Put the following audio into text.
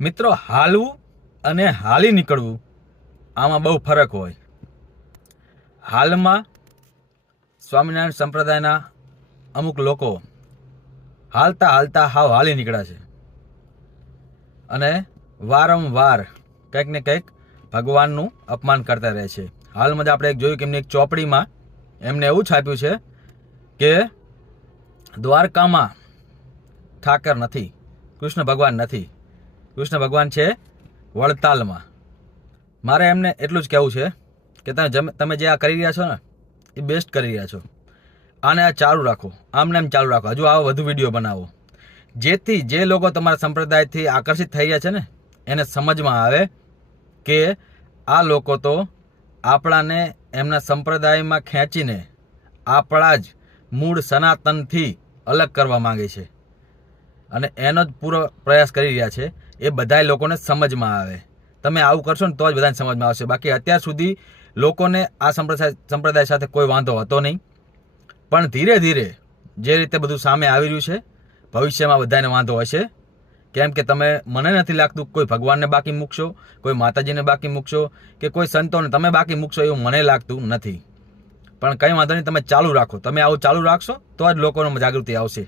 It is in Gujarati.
મિત્રો, હાલવું અને હાલી નીકળવું આમાં બહુ ફરક હોય. હાલમાં સ્વામિનારાયણ સંપ્રદાયના અમુક લોકો હાલતા હાલતા હાવ હાલી નીકળ્યા છે અને વારંવાર કંઈક ને કંઈક ભગવાનનું અપમાન કરતા રહે છે. હાલમાં જ આપણે એક જોયું કે એમની એક ચોપડીમાં એમને એવું છાપ્યું છે કે દ્વારકામાં ઠાકર નથી, કૃષ્ણ ભગવાન નથી, કૃષ્ણ ભગવાન છે વડતાલમાં. મારે એમને એટલું જ કહેવું છે કે તમે જે આ કરી રહ્યા છો ને એ બેસ્ટ કરી રહ્યા છો. આને આ ચાલુ રાખો, આમને એમ ચાલુ રાખો, હજુ આવો વધુ વિડીયો બનાવો, જેથી જે લોકો તમારા સંપ્રદાયથી આકર્ષિત થઈ રહ્યા છે ને એને સમજમાં આવે કે આ લોકો તો આપણાને એમના સંપ્રદાયમાં ખેંચીને આપણા જ મૂળ સનાતનથી અલગ કરવા માંગે છે અને એનો જ પૂરો પ્રયાસ કરી રહ્યા છે. એ બધા લોકોને સમજમાં આવે. તમે આવું કરશો ને તો જ બધાને સમજમાં આવશે. બાકી અત્યાર સુધી લોકોને આ સંપ્રદાય સાથે કોઈ વાંધો હતો નહીં, પણ ધીરે ધીરે જે રીતે બધું સામે આવી રહ્યું છે ભવિષ્યમાં બધાને વાંધો હશે. કેમ કે તમે, મને નથી લાગતું કોઈ ભગવાનને બાકી મૂકશો, કોઈ માતાજીને બાકી મૂકશો કે કોઈ સંતોને તમે બાકી મૂકશો એવું મને લાગતું નથી. પણ કંઈ વાંધો નહીં, તમે ચાલુ રાખો. તમે આવું ચાલુ રાખશો તો જ લોકોને જાગૃતિ આવશે.